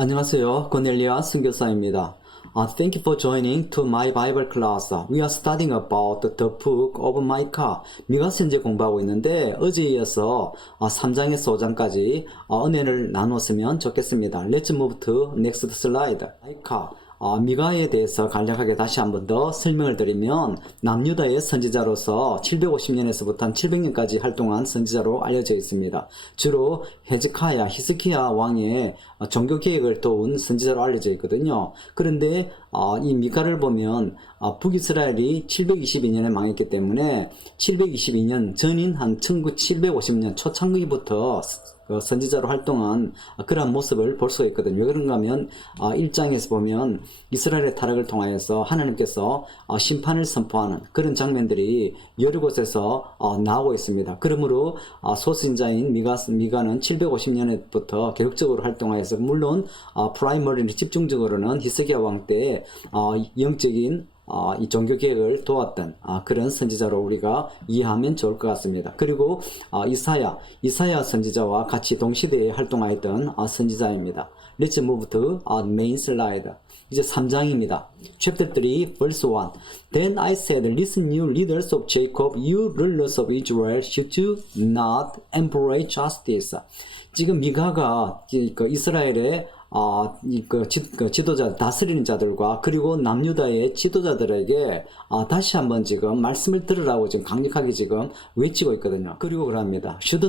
안녕하세요. 고넬리아 선교사입니다. Thank you for joining to my Bible class. We are studying about the book of Micah. 미가 현재 공부하고 있는데 어제에 이어서 3장에서 5장까지 은혜를 나눴으면 좋겠습니다. Let's move to next slide. Micah. 미가에 대해서 간략하게 다시 한번 더 설명을 드리면 남유다의 선지자로서 750년에서부터 700년까지 활동한 선지자로 알려져 있습니다. 주로 히스키야 왕의 종교개혁을 도운 선지자로 알려져 있거든요. 그런데 이 미가를 보면 북이스라엘이 722년에 망했기 때문에 722년 전인 한 1750년 초창기부터 선지자로 활동한 그러한 모습을 볼 수가 있거든요. 왜 그런가 하면 1장에서 보면 이스라엘의 타락을 통하여서 하나님께서 심판을 선포하는 그런 장면들이 여러 곳에서 나오고 있습니다. 그러므로 소선지자인 미가는 750년부터 계획적으로 활동하여서 물론 프라이머리를 집중적으로는 히스기야 왕 때 영적인 이 종교개혁을 도왔던 그런 선지자로 우리가 이해하면 좋을 것 같습니다. 그리고 이사야 선지자와 같이 동시대에 활동하였던 선지자입니다. Let's move to main slide. 이제 3장입니다. Chapter 3, verse 1. Then I said, Listen, you leaders of Jacob, you rulers of Israel, should you not embrace justice? 지금 미가가 이스라엘의 지도자, 다스리는 자들과 그리고 남유다의 지도자들에게 다시 한번 지금 말씀을 들으라고 지금 강력하게 지금 외치고 있거든요. 그리고 그럽니다. Should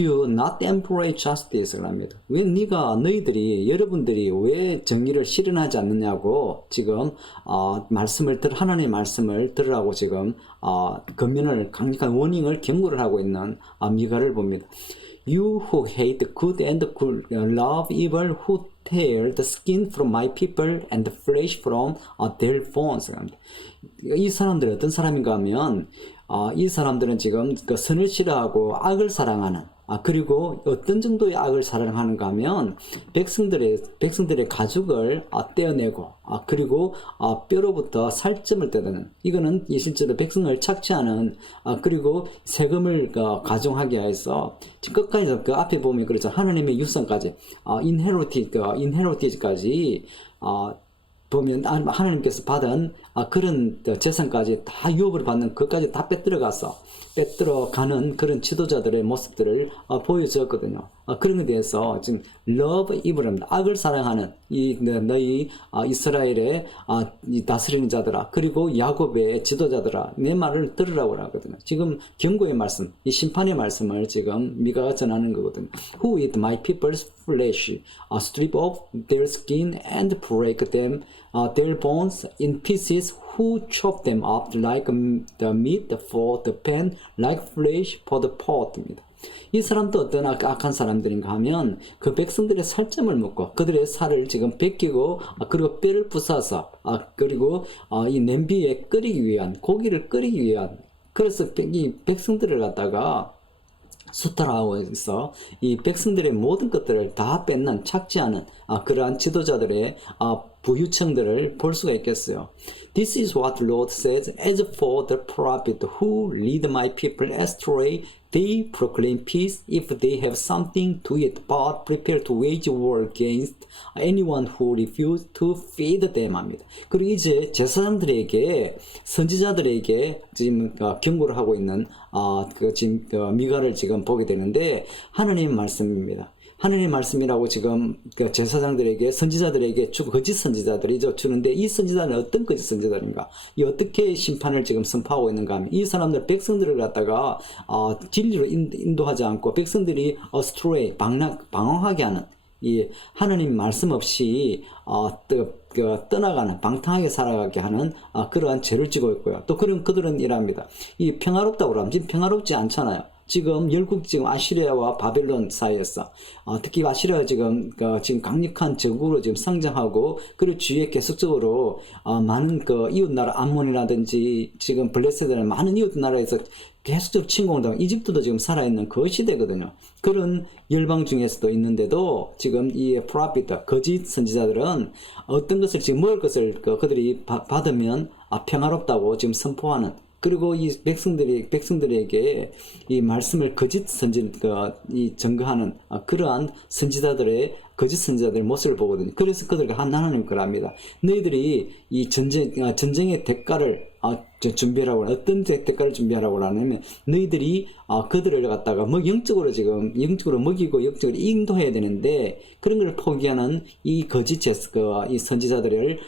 you not embrace justice? 그럽니다. 왜 너희들이, 여러분들이 왜 정의를 실현하지 않느냐고 지금 하나님의 말씀을 들으라고 지금 권면을, 강력한 워닝을 경고를 하고 있는 미가를 봅니다. You who hate good and love evil, who tear the skin from my people and the flesh from their bones. 이 사람들은 어떤 사람인가 하면 이 사람들은 지금 그 선을 싫어하고 악을 사랑하는 그리고 어떤 정도의 악을 사랑하는가 하면 백성들의 가죽을 떼어내고 그리고 뼈로부터 살점을 떼어내는, 이거는 실제로 백성을 착취하는 그리고 세금을 가중하게 해서 끝까지 그 앞에 보면 그렇죠. 하나님의 육성까지 인헤리티지까지 보면 하나님께서 받은 그런 재산까지 다 유업을 받는 것까지 다 빼들어가는 그런 지도자들의 모습들을 보여주었거든요. 그런 것에 대해서 지금 love evil입니다. 악을 사랑하는 너희 이스라엘의 이 다스리는 자들아, 그리고 야곱의 지도자들아, 내 말을 들으라고 하거든요. 지금 경고의 말씀, 이 심판의 말씀을 지금 미가가 전하는 거거든요. Who eat my people's flesh, strip off their skin and break them their bones in pieces, who chop them up like the meat for the pan, like flesh for the pot입니다. 이 사람도 어떤 악한 사람들인가 하면 그 백성들의 살점을 묶고 그들의 살을 지금 벗기고 그리고 뼈를 부숴서 그리고 이 냄비에 고기를 끓이기 위한, 그래서 이 백성들을 갖다가 수탈하고 있어 이 백성들의 모든 것들을 다 뺏는, 착취하는 그러한 지도자들의 부유층들을 볼 수가 있겠어요. This is what Lord says, as for the prophet who lead my people astray, they proclaim peace if they have something to eat, but prepare to wage war against anyone who refuse to feed them 합니다. 그리고 이제 제사장들에게, 선지자들에게 지금 경고를 하고 있는 지금 미가를 지금 보게 되는데 하나님의 말씀입니다. 하나님의 말씀이라고 지금 제사장들에게, 선지자들에게 거짓 선지자들이죠 주는데, 이 선지자는 어떤 거짓 선지자들인가? 이 어떻게 심판을 지금 선포하고 있는가 하면 이 사람들 백성들을 갖다가 진리로 인도하지 않고 백성들이 방황하게 하는, 이 하나님 말씀 없이 떠나가는, 방탕하게 살아가게 하는 그러한 죄를 지고 있고요. 또 그들은 이랍니다. 이 평화롭다고 그러면 지금 평화롭지 않잖아요. 지금 아시리아와 바벨론 사이에서 특히 아시리아가 지금 강력한 적으로 지금 성장하고, 그리고 주위에 계속적으로 많은 이웃나라 암몬이라든지 지금 블레셋이라는 많은 이웃나라에서 계속적으로 침공을 당하고, 이집트도 지금 살아있는 그 시대거든요. 그런 열방 중에서도 있는데도 지금 이 프로피트, 거짓 선지자들은 어떤 것을 지금 먹을 것을 그들이 받으면 평화롭다고 지금 선포하는 그리고 이 백성들에게 이 말씀을 거짓 이 증거하는 그러한 거짓 선지자들의 모습을 보거든요. 그래서 그들과 하나님 거랍니다. 너희들이 이 전쟁의 대가를 준비하라고 어떤 대가를 준비하라고 하냐면 너희들이 그들을 갖다가 영적으로 먹이고 영적으로 인도해야 되는데 그런 걸 포기하는 이 거짓 이 선지자들을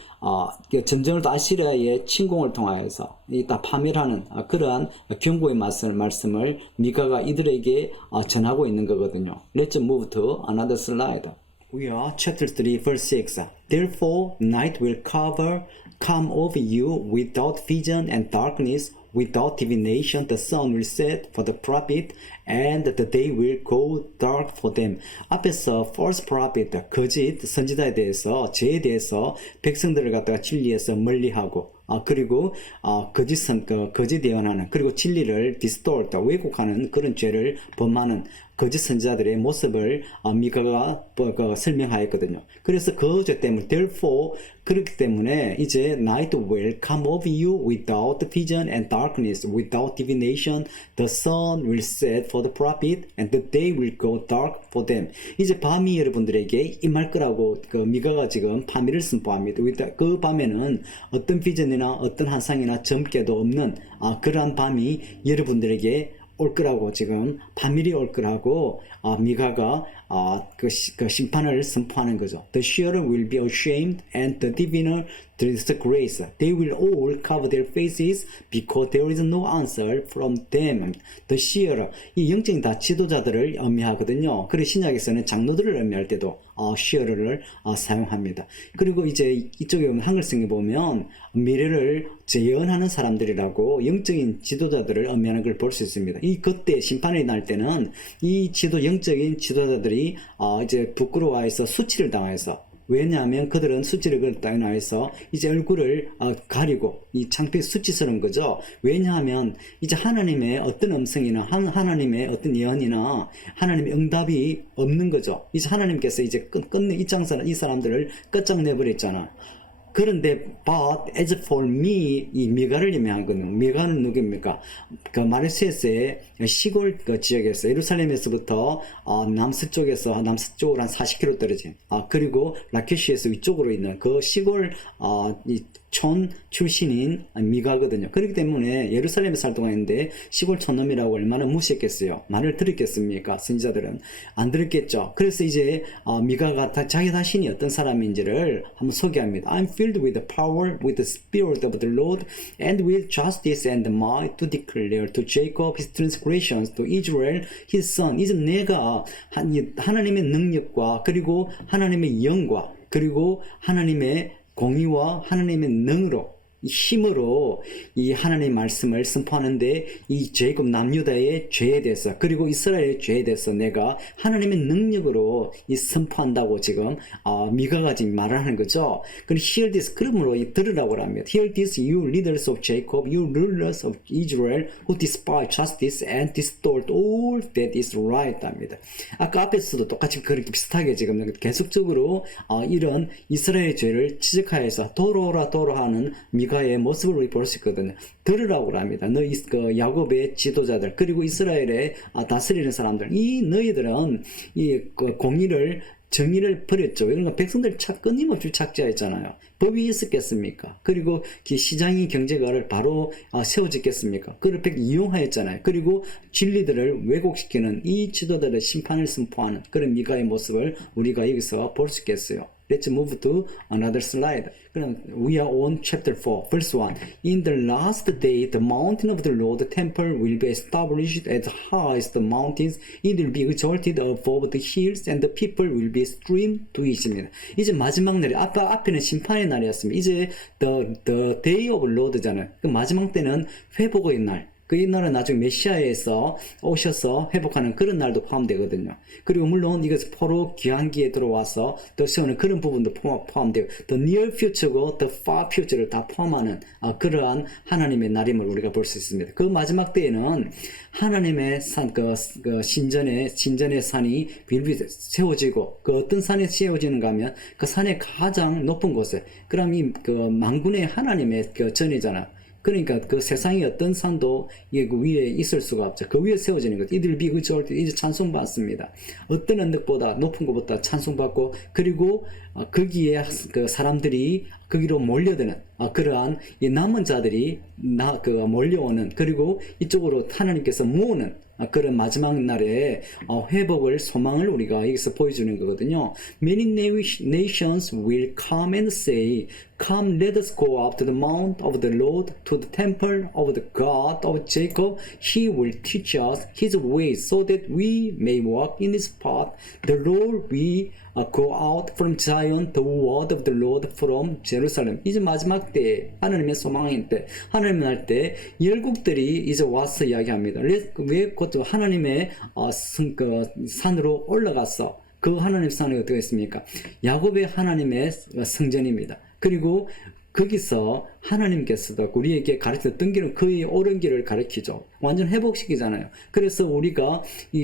전쟁을 또 아시리아의 침공을 통하여서 다 파멸하는 그러한 경고의 말씀을 미가가 이들에게 전하고 있는 거거든요. Let's move to another slide. We are chapter 3 verse 6. Therefore night will come over you without vision and darkness without divination. The sun will set for the prophet and the day will go dark for them. 앞에서 false prophet, 거짓 선지자에 대해서 죄에 대해서 백성들을 갖다가 진리에서 멀리하고 그리고 거짓 예언하는 그리고 진리를 distort, 왜곡하는 그런 죄를 범하는 거짓 선지자들의 모습을 미가가 설명하였거든요. 그래서 그 죄 때문에 therefore 그렇기 때문에 이제 night will come over you without vision and darkness, without divination. The sun will set for the prophet and the day will go dark for them. 이제 밤이 여러분들에게 임할 거라고 미가가 지금 파멸을 선포합니다. 그 밤에는 어떤 비전이나 어떤 환상이나 점괘도 없는 그러한 밤이 여러분들에게 올 거라고 지금 파멸이 올 거라고 미가가 그 심판을 선포하는 거죠. The shearer will be ashamed and the diviner disgrace. They will all cover their faces because there is no answer from them. The shearer, 이 영적인 다 지도자들을 의미하거든요. 그리고 신약에서는 장로들을 의미할 때도 shearer를 사용합니다. 그리고 이제 이쪽에 보면 한글성에 보면 미래를 예언하는 사람들이라고 영적인 지도자들을 의미하는 걸 볼 수 있습니다. 이 그때 심판이 날 때는 이 영적인 지도자들이 이제 부끄러워해서 수치를 당해서 왜냐하면 그들은 수치를 당해서 이제 얼굴을 가리고 이 창피해 수치스러운 거죠. 왜냐하면 이제 하나님의 어떤 음성이나 하나님의 어떤 예언이나 하나님의 응답이 없는 거죠. 이제 하나님께서 이제 끝내 이 사람들을 끝장내버렸잖아. 그런데 but as for me 이 미가를 의미한 거는 미가는 누구입니까? 그 마르세스의 시골 지역에서 예루살렘에서부터 남서쪽으로 한 40km 떨어진 그리고 라케시에서 위쪽으로 있는 그 시골 이 촌 출신인 미가거든요. 그렇기 때문에 예루살렘에 살 동안 했는데 시골 촌놈이라고 얼마나 무시했겠어요. 말을 들었겠습니까? 선지자들은 안 들었겠죠. 그래서 이제 미가가 자기 자신이 어떤 사람인지를 한번 소개합니다. I'm filled with the power, with the spirit of the Lord, and with justice and might to declare to Jacob his transgressions, to Israel his son. 이제 내가 하나님의 능력과 그리고 하나님의 영과 그리고 하나님의 공의와 하나님의 능으로 힘으로 이 하나님의 말씀을 선포하는데 이 제이콥 남유다의 죄에 대해서 그리고 이스라엘의 죄에 대해서 내가 하나님의 능력으로 이 선포한다고 지금 미가가 지금 말을 하는 거죠. 그리고 hear this 그러므로 들으라고 합니다. Hear this you leaders of Jacob, you rulers of Israel who despise justice and distort all that is right 합니다. 아까 앞에서도 똑같이 그렇게 비슷하게 지금 계속적으로 이런 이스라엘의 죄를 지적하여서 도로라 하는 미가의 모습을 우리 볼 수 있거든요. 들으라고 합니다. 그 야곱의 지도자들 그리고 이스라엘의 다스리는 사람들 이 너희들은 그 공의를 정의를 버렸죠. 그러니까 백성들 끊임없이 착지하였잖아요. 법이 있었겠습니까? 그리고 시장이 경제가를 바로 세워졌겠습니까? 그를 이용하였잖아요. 그리고 진리들을 왜곡시키는 이 지도자들의 심판을 선포하는 그런 미가의 모습을 우리가 여기서 볼 수 있겠어요. Let's move to another slide. 그럼 we are on chapter 4, verse 1. In the last day, the mountain of the Lord, the temple will be established as high as the mountains. It will be exalted above the hills, and the people will be streamed to it. 이제 마지막 날이 앞에는 심판의 날이었습니다. 이제 the day of Lord잖아요. 그 마지막 때는 회복의 날. 그 날은 나중에 메시아에서 오셔서 회복하는 그런 날도 포함되거든요. 그리고 물론 이것은 포로 귀환기에 들어와서 또 세우는 그런 부분도 포함되고 the near future고 the far future를 다 포함하는 그러한 하나님의 날임을 우리가 볼 수 있습니다. 그 마지막 때에는 하나님의 신전의 산이 빌비 세워지고 그 어떤 산에 세워지는가 하면 그 산의 가장 높은 곳에 그럼 그 만군의 하나님의 전이잖아. 그러니까 그 세상에 어떤 산도 이게 그 위에 있을 수가 없죠. 그 위에 세워지는 거죠. 이들 be exalted, 이제 찬송받습니다. 어떤 언덕보다 높은 것보다 찬송받고, 그리고 거기에 그 사람들이 거기로 몰려드는 그러한 이 남은 자들이 몰려오는, 그리고 이쪽으로 하나님께서 모으는 그런 마지막 날에 회복을, 소망을 우리가 여기서 보여주는 거거든요. Many nations will come and say, Come, let us go up to the mount of the Lord, to the temple of the God of Jacob. He will teach us his ways, so that we may walk in his path. The Lord we go out from Zion, the word of the Lord from Jerusalem. 이제 마지막 때, 하나님의 소망인 때, 하나님 날 때 열국들이 이제 와서 이야기합니다. 왜 그것도 하나님의 산으로 올라갔어? 그 하나님 산이 어떻게 했습니까? 야곱의 하나님의 성전입니다. 그리고 거기서 하나님께서도 우리에게 가르쳤던 길은 그의 옳은 길을 가르치죠. 완전 회복시키잖아요. 그래서 우리가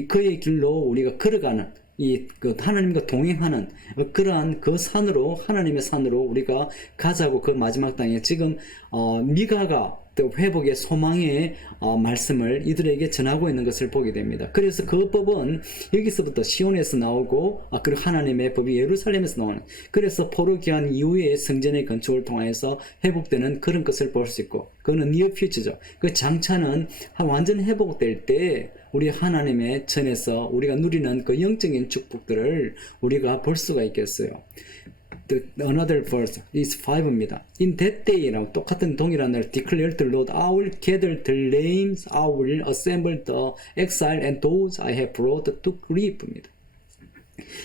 그의 길로 우리가 걸어가는, 하나님과 동행하는 그러한 그 산으로, 하나님의 산으로 우리가 가자고, 그 마지막 땅에 지금 미가가 또 회복의 소망의 말씀을 이들에게 전하고 있는 것을 보게 됩니다. 그래서 그 법은 여기서부터 시온에서 나오고, 그리고 하나님의 법이 예루살렘에서 나오는, 그래서 포로 귀환 이후에 성전의 건축을 통해서 회복되는 그런 것을 볼 수 있고, 그거는 near future죠. 그 장차는 완전 회복될 때 우리 하나님의 전에서 우리가 누리는 그 영적인 축복들을 우리가 볼 수가 있겠어요. Another verse is 5입니다. In that day라고 똑같은 동일한 날 declare the Lord, I will gather the lame, I will assemble the exile and those I have brought to grief입니다.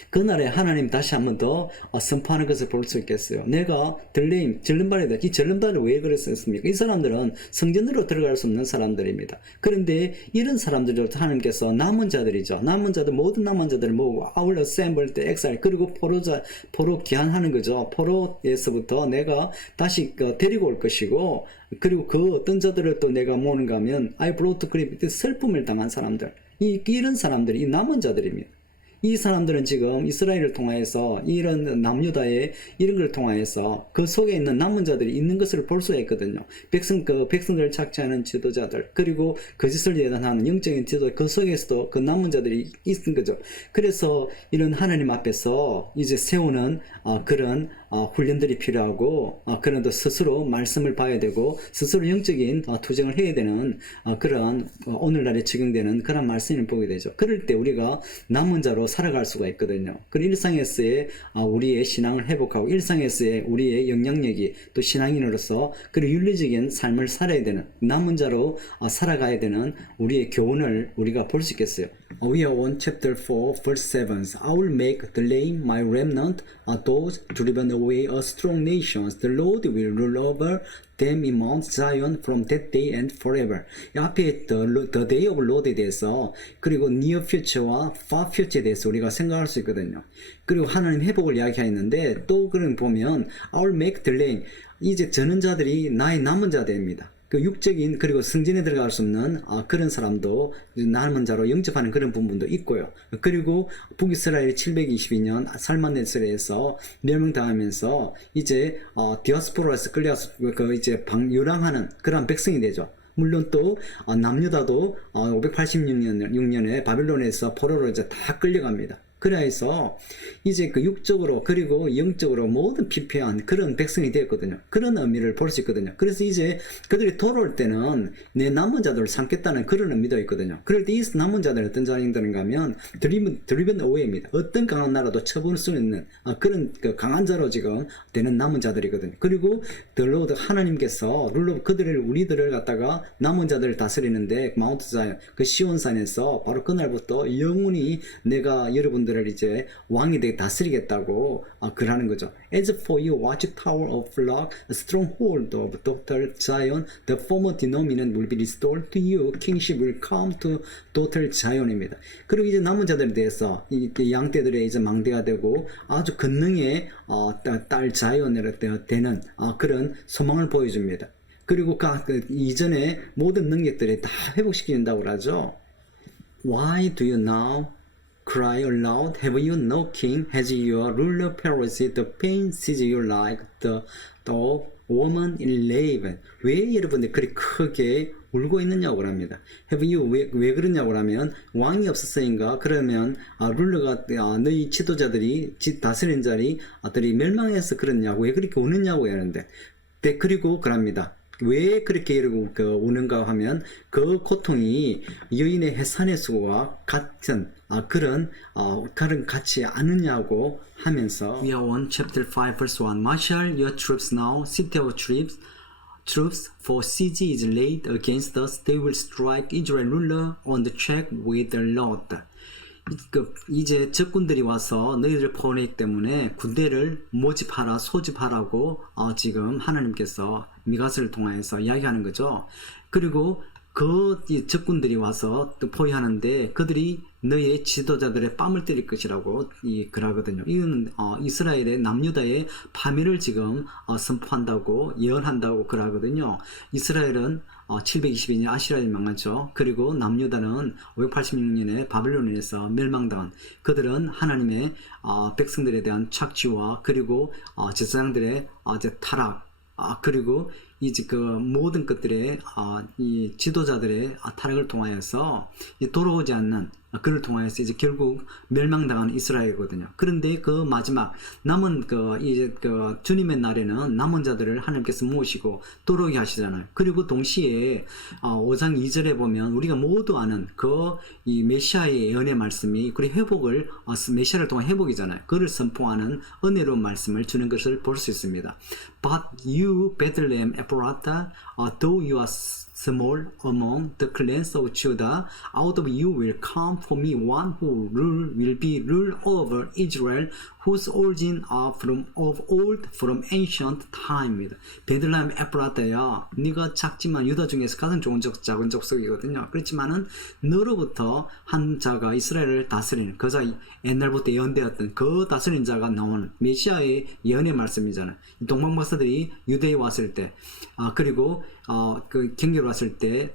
그날에 하나님 다시 한 번 더 선포하는 것을 볼 수 있겠어요. 내가 들레임, 절름발이다. 이 절름발을 왜 그랬습니까? 이 사람들은 성전으로 들어갈 수 없는 사람들입니다. 그런데 이런 사람들도 하나님께서 남은 자들이죠. 남은 자들, 모든 남은 자들을 모으고 I will assemble the exile, 그리고 포로 귀환하는 거죠. 포로에서부터 내가 다시 데리고 올 것이고, 그리고 그 어떤 자들을 또 내가 모으는가 하면 I brought to grief, 슬픔을 당한 사람들, 이런 사람들이 이 남은 자들입니다. 이 사람들은 지금 이스라엘을 통하여서 이런 남유다의 이런 걸 통하여서 그 속에 있는 남은 자들이 있는 것을 볼 수가 있거든요. 백성들을 착취하는 지도자들, 그리고 거짓을 예단하는 영적인 지도자, 그 속에서도 그 남은 자들이 있는 거죠. 그래서 이런 하나님 앞에서 이제 세우는 그런 훈련들이 필요하고, 그런 스스로 말씀을 봐야 되고, 스스로 영적인 투쟁을 해야 되는 그런 오늘날에 적용되는 그런 말씀을 보게 되죠. 그럴 때 우리가 남은 자로 살아갈 수가 있거든요. 그리고 일상에서의 우리의 신앙을 회복하고, 일상에서의 우리의 영향력이 또 신앙인으로서 그리고 윤리적인 삶을 살아야 되는, 남은 자로 살아가야 되는 우리의 교훈을 우리가 볼 수 있겠어요. We are on chapter 4 verse 7. I will make the lame my remnant, those driven away a strong nations. The Lord will rule over them in Mount Zion from that day and forever. 이 앞에 the day of Lord에 대해서, 그리고 near future와 far future에 대해서 우리가 생각할 수 있거든요. 그리고 하나님 회복을 이야기하는데, 또 그런 보면 I will make the lame, 이제 저는 자들이 나의 남은 자들입니다. 그 육적인, 그리고 성전에 들어갈 수 없는 그런 사람도 남은 자로 영접하는 그런 부분도 있고요. 그리고 북이스라엘이 722년 살만네스에서 멸망당하면서 이제 디아스포라에서 끌려서 이제 유랑하는 그런 백성이 되죠. 물론 또 남유다도 586년에 바빌론에서 포로로 이제 다 끌려갑니다. 그래서 이제 그 육적으로 그리고 영적으로 모든 피폐한 그런 백성이 되었거든요. 그런 의미를 볼 수 있거든요. 그래서 이제 그들이 돌아올 때는 내 남은 자들을 삼겠다는 그런 의미도 있거든요. 그럴 때 이 남은 자들은 어떤 자인가 하면 드리븐 어웨이입니다. 어떤 강한 나라도 쳐볼 수 있는 그런 강한 자로 지금 되는 남은 자들이거든요. 그리고 덜로드 하나님께서 우리들을 갖다가 남은 자들을 다스리는데 마운트 자이언, 그 시온산에서 바로 그날부터 영원히 내가 여러분들 이제 왕이 되게 다스리겠다고 그러는 거죠. As for you, watchtower of flock, a stronghold of daughter Zion, the former denomination will be restored to you. Kingship will come to daughter Zion입니다. 그리고 이제 남은 자들에 대해서 이 양떼들의 이제 망대가 되고 아주 권능의 딸 자이언에 되는 그런 소망을 보여줍니다. 그리고 그 이전에 모든 능력들이 다 회복시킨다고 하죠. Why do you now cry aloud? Have you no king? Has your ruler perished? The pain seizes you like the woman in Laban. 왜 여러분들 그렇게 크게 울고 있느냐고 합니다. Have you 왜 그러냐고 하면 왕이 없었으니까 그러면 룰러가 너희 지도자들이 다스리는 자들이 멸망해서 그러냐고 왜 그렇게 우느냐고 하는데 그리고 그럽니다. 왜 그렇게 이러고 우는가 하면 그 고통이 여인의 해산의 수고와 같은 그런 같지 않느냐고 하면서 We are on chapter 5 verse 1. Marshal your troops now, sit our troops, for siege is laid against us. They will strike Israel ruler on the cheek with the Lord. 이제 적군들이 와서 너희를 포함하기 때문에 군대를 모집하라, 소집하라고 지금 하나님께서 미가스를 통해서 이야기하는 거죠. 그리고 그 적군들이 와서 또 포위하는데 그들이 너희의 지도자들의 뺨을 때릴 것이라고 그러거든요. 이건 이스라엘의 남유다의 파멸을 지금 선포한다고 예언한다고 그러거든요. 이스라엘은 722년 아시라에 망하죠. 그리고 남유다는 586년에 바벨론에서 멸망당한 그들은 하나님의 백성들에 대한 착취와 그리고 제사장들의 타락 그리고 이제 그 모든 것들의 이 지도자들의 타락을 통하여서 돌아오지 않는 그를 통하여서 이제 결국 멸망당하는 이스라엘이거든요. 그런데 그 마지막 남은 이제 주님의 날에는 남은 자들을 하나님께서 모시고 돌아오게 하시잖아요. 그리고 동시에 5장 2절에 보면 우리가 모두 아는 이 메시아의 예언의 말씀이 그리 회복을 메시아를 통한 회복이잖아요. 그를 선포하는 은혜로운 말씀을 주는 것을 볼 수 있습니다. But you Bethlehem Ephrathah, though you are small among the clans of Judah, out of you will come for me one who will be rule over Israel, whose origin are of old, from ancient time. 베들레헴 에프라타야, 네가 작지만 유다 중에서 가장 좋은 작은 족속이거든요. 그렇지만은 너로부터 한 자가 이스라엘을 다스리는 그자 옛날부터 예언되었던 그 다스리는 자가 나오는 메시아의 예언의 말씀이잖아요. 동방 박사들이 유대에 왔을 때, 그리고 그 경계로 왔을 때,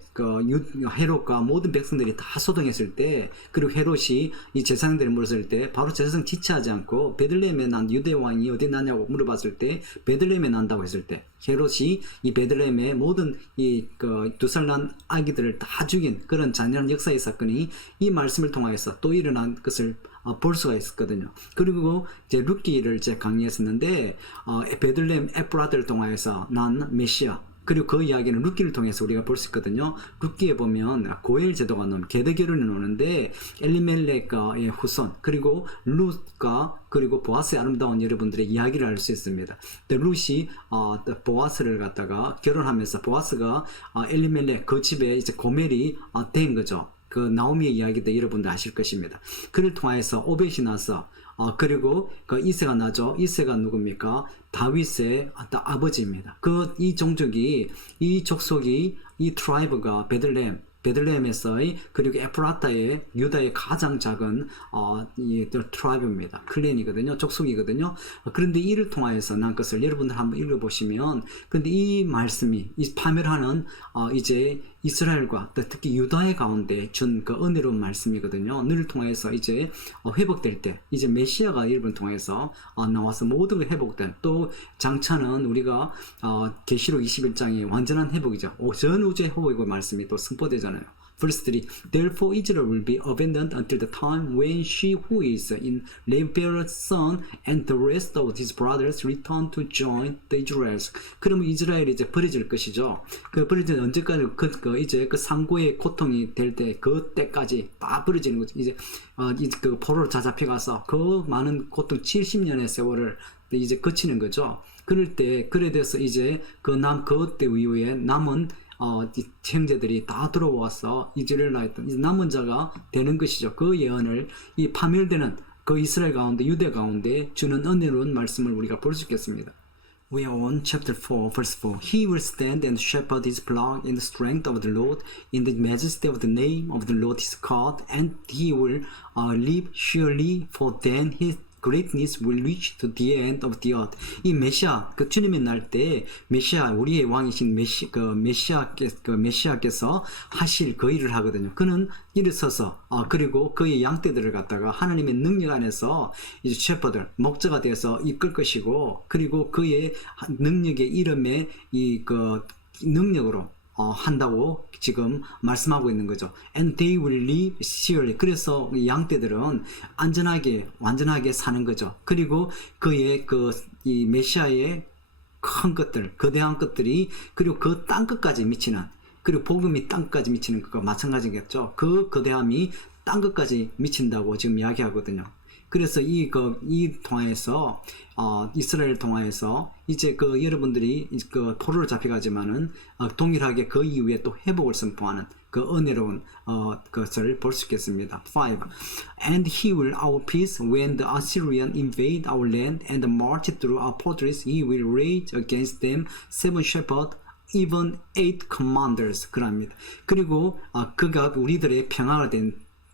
헤롯과 모든 백성들이 다 소동했을 때, 그리고 헤롯이 이 제사장들을 물었을 때, 바로 제사장 지체하지 않고, 베들레헴에 난 유대 왕이 어디 나냐고 물어봤을 때, 베들레헴에 난다고 했을 때, 헤롯이 이 베들레헴의 모든 두 살 난 아기들을 다 죽인 그런 잔인한 역사의 사건이 이 말씀을 통하여서 또 일어난 것을 볼 수가 있었거든요. 그리고 이제 룻기를 이제 강의했었는데, 베들레헴 에프라드를 통하여서 난 메시아, 그리고 그 이야기는 룻기를 통해서 우리가 볼 수 있거든요. 룻기에 보면 고엘 제도가 나오는 계대결혼이 나오는데 엘리멜렉의 후손 그리고 룻과 그리고 보아스의 아름다운 여러분들의 이야기를 알 수 있습니다. 룻이 보아스를 갖다가 결혼하면서 보아스가 엘리멜렉 그 집에 이제 고멜이 된 거죠. 그 나오미의 이야기도 여러분들 아실 것입니다. 그를 통해서 오벳이 나서 그리고 그 이세가 나죠. 이세가 누굽니까? 다윗의 아버지입니다. 이 종족이, 이 족속이, 이 트라이브가 베들레헴에서의 그리고 에프라타의 유다의 가장 작은 이 트라이브입니다. 클랜이거든요. 족속이거든요. 그런데 이를 통하여서 난 것을 여러분들 한번 읽어보시면, 근데 이 말씀이 이 파멸하는 이제 이스라엘과 특히 유다의 가운데 준 그 은혜로운 말씀이거든요. 너를 통해서 이제 회복될 때 이제 메시아가 여러분 통해서 나와서 모든 게 회복된, 또 장차는 우리가 계시록 21장의 완전한 회복이죠. 전 우주의 회복의 말씀이 또 선포되잖아요. Verse 3. Therefore Israel will be abandoned until the time when she who is in Levir's son and the rest of his brothers return to join the Israelites. 그러면 이스라엘이 이제 버려질 것이죠. 그 버려질 언제까지 이제 그 상고의 고통이 될 때 그때까지 다 버려지는 거죠. 이제 그 포로로 잡혀가서 그 많은 고통 70년의 세월을 이제 거치는 거죠. 그럴 때 그래 돼서 이제 그때 이후에 남은 형제들이 다 들어와서 이스라엘 나했던 남은 자가 되는 것이죠. 그 예언을 이 파멸되는 그 이스라엘 가운데 유대 가운데 주는 은혜로운 말씀을 우리가 볼 수 있겠습니다. We are on chapter 4 verse 4. He will stand and shepherd his flock in the strength of the Lord, in the majesty of the name of the Lord his God, and he will live surely, for then his greatness will reach to the end of the earth. 이 메시아, 그 주님이 날 때 메시아, 우리의 왕이신 메시아께서 하실 그 일을 하거든요. 그는 일어서서 그리고 그의 양떼들을 갖다가 하나님의 능력 안에서 이제 셰퍼들, 목자가 되어서 이끌 것이고, 그리고 그의 능력의 이름에 이 그 능력으로 한다고 지금 말씀하고 있는 거죠. And they will live securely. 그래서 양떼들은 완전하게 사는 거죠. 그리고 그의 이 메시아의 큰 것들, 거대한 것들이, 그리고 그 땅끝까지 미치는, 그리고 복음이 땅끝까지 미치는 것과 마찬가지겠죠. 그 거대함이 땅끝까지 미친다고 지금 이야기하거든요. 그래서 이 동화에서, 이스라엘 동화에서 이제 여러분들이 포로로 잡혀가지만은, 동일하게 그 이후에 또 회복을 선포하는 그 은혜로운, 것을 볼 수 있겠습니다. 5. And he will our peace when the Assyrian invade our land and march through our fortress. He will rage against them 7 shepherds, even 8 commanders. 그럽니다. 그리고, 그가 우리들의 평화가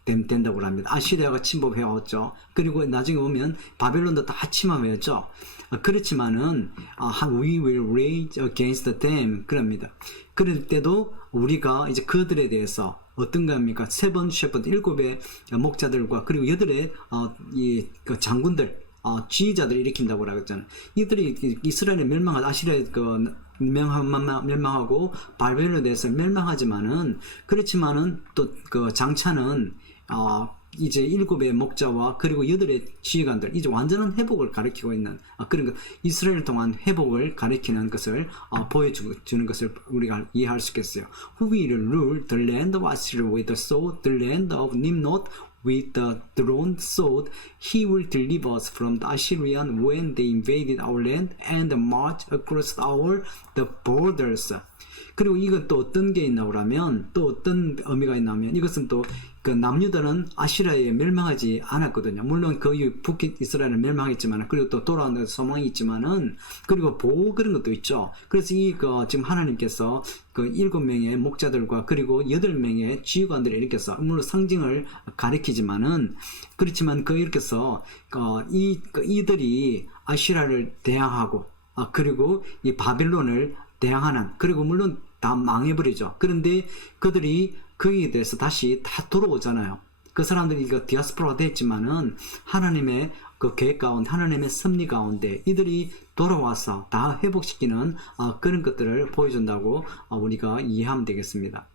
된다고 합니다. 아시리아가 침범해왔죠. 그리고 나중에 오면 바벨론도 다 침범해왔죠. 그렇지만은 we will rage against them 그럽니다. 그럴 때도 우리가 이제 그들에 대해서 어떤가 합니까? 7 셰퍼드 7의 목자들과 그리고 8의 장군들, 지휘자들을 일으킨다고 하잖아요. 이들이 이스라엘에 아시리아에 멸망하고 바벨론에 대해서 멸망하지만은, 그렇지만은 또 장차는 이제 7의 목자와 그리고 8의 지휘관들, 이제 완전한 회복을 가리키고 있는, 그러니까 이스라엘 동안 회복을 가리키는 것을 보여주는 것을 우리가 이해할 수 있겠어요. Who will rule the land of Assyria with the sword, the land of Nimrod with the drawn sword? He will deliver us from the Assyrian when they invaded our land and march across the borders. 그리고 이건 또 어떤 게 있나고 하면, 또 어떤 의미가 있냐면, 이것은 또 남유다는 아시리아에 멸망하지 않았거든요. 물론 그 이후 북이스라엘은 멸망했지만, 그리고 또 돌아오는 소망이 있지만은, 그리고 보호 그런 것도 있죠. 그래서 지금 하나님께서 7명의 목자들과 그리고 8명의 지휘관들을 일으켜서, 물론 상징을 가리키지만은, 그렇지만 이렇게 해서 이들이 아시리아를 대항하고, 그리고 이 바벨론을 대항하는, 그리고 물론 다 망해버리죠. 그런데 그들이 거기에 대해서 다시 다 돌아오잖아요. 그 사람들이 디아스포라가 됐지만은 하나님의 계획 가운데, 하나님의 섭리 가운데 이들이 돌아와서 다 회복시키는 그런 것들을 보여준다고 우리가 이해하면 되겠습니다.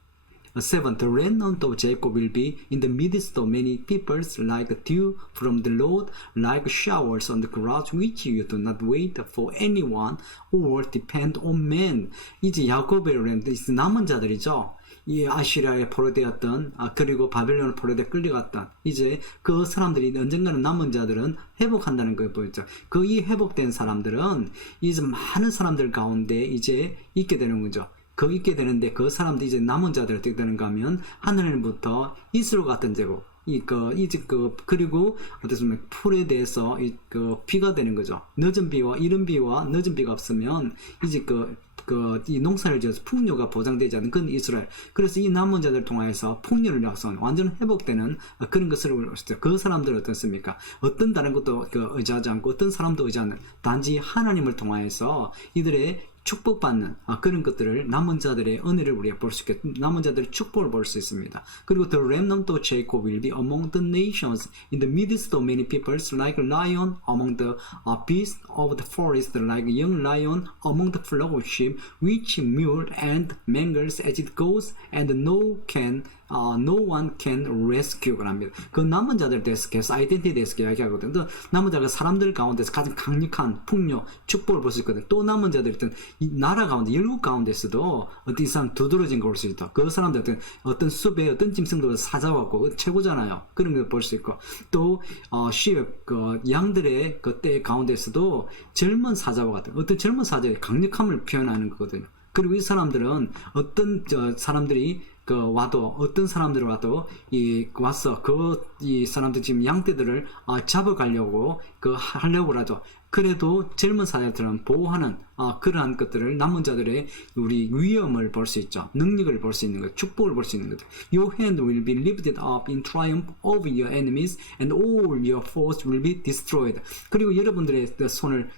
7. The remnant of Jacob will be in the midst of many peoples, like dew from the Lord, like showers on the grass, which you do not wait for anyone or depend on man. 이제 야곱의 remnant, 남은 자들이죠. 이 아시리아에 포로되었던, 그리고 바벨론에 포로되어 끌려갔던, 이제 그 사람들이 언젠가는 남은 자들은 회복한다는 걸 보였죠. 이 회복된 사람들은 이제 많은 사람들 가운데 이제 있게 되는 거죠. 있게 되는데, 그 사람들이 이제 남은 자들 어떻게 되는가 하면, 하늘로부터 이슬과 같은 제국, 그리고 어떻습니까? 풀에 대해서 비가 되는 거죠. 늦은 비와 이른 비와 늦은 비가 없으면 이제 이 농사를 지어서 풍요가 보장되지 않는 그런 이스라엘. 그래서 이 남은 자들 통하여서 풍요를 약속하는 완전 회복되는 그런 것을 보셨죠. 그 사람들은 어떻습니까? 어떤 다른 것도 의지하지 않고 어떤 사람도 의지하는, 단지 하나님을 통하여서 이들의 축복받는 그런 것들을, 남은 자들의 은혜를 우리가 볼 수 있게, 남은 자들의 축복을 볼 수 있습니다. 그리고 the remnant of Jacob will be among the nations in the midst of many peoples, like a lion among the beasts of the forest, like a young lion among the flock of sheep, which mew and mangles as it goes, and no one can rescue. 합니다. 그 남은 자들 대해서 계속 아이덴티티에 대해서 이야기하거든요. 남은 자가 사람들 가운데서 가장 강력한 풍요, 축복을 볼 수 있거든요. 또 남은 자들은 이 나라 가운데, 열국 가운데서도 어떤 이상 두드러진 걸 볼 수 있다. 그 사람들 어떤 숲에 어떤 짐승도 사자왔고 최고잖아요. 그런 걸 볼 수 있고, 또 양들의 때 가운데서도 젊은 사자와 같은, 어떤 젊은 사자의 강력함을 표현하는 거거든요. 그리고 이 사람들은 어떤 사람들이 와도 어떤 사람들이 와도 와서 이 사람들 지금 양떼들을 잡아가려고 하려고 하죠. 그래도 젊은 사자들은 보호하는 그러한 것들을 남은 자들의 우리 위엄을 볼 수 있죠. 능력을 볼 수 있는 것, 축복을 볼 수 있는 것. Your hand will be lifted up in triumph over your enemies, and all your foes will be destroyed. 그리고 여러분들의 손을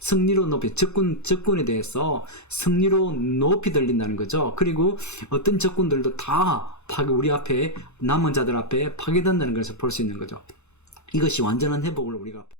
승리로 높이 적군에 대해서 승리로 높이 들린다는 거죠. 그리고 어떤 적군들도 다 우리 앞에 남은 자들 앞에 파괴된다는 것을 볼 수 있는 거죠. 이것이 완전한 회복을 우리가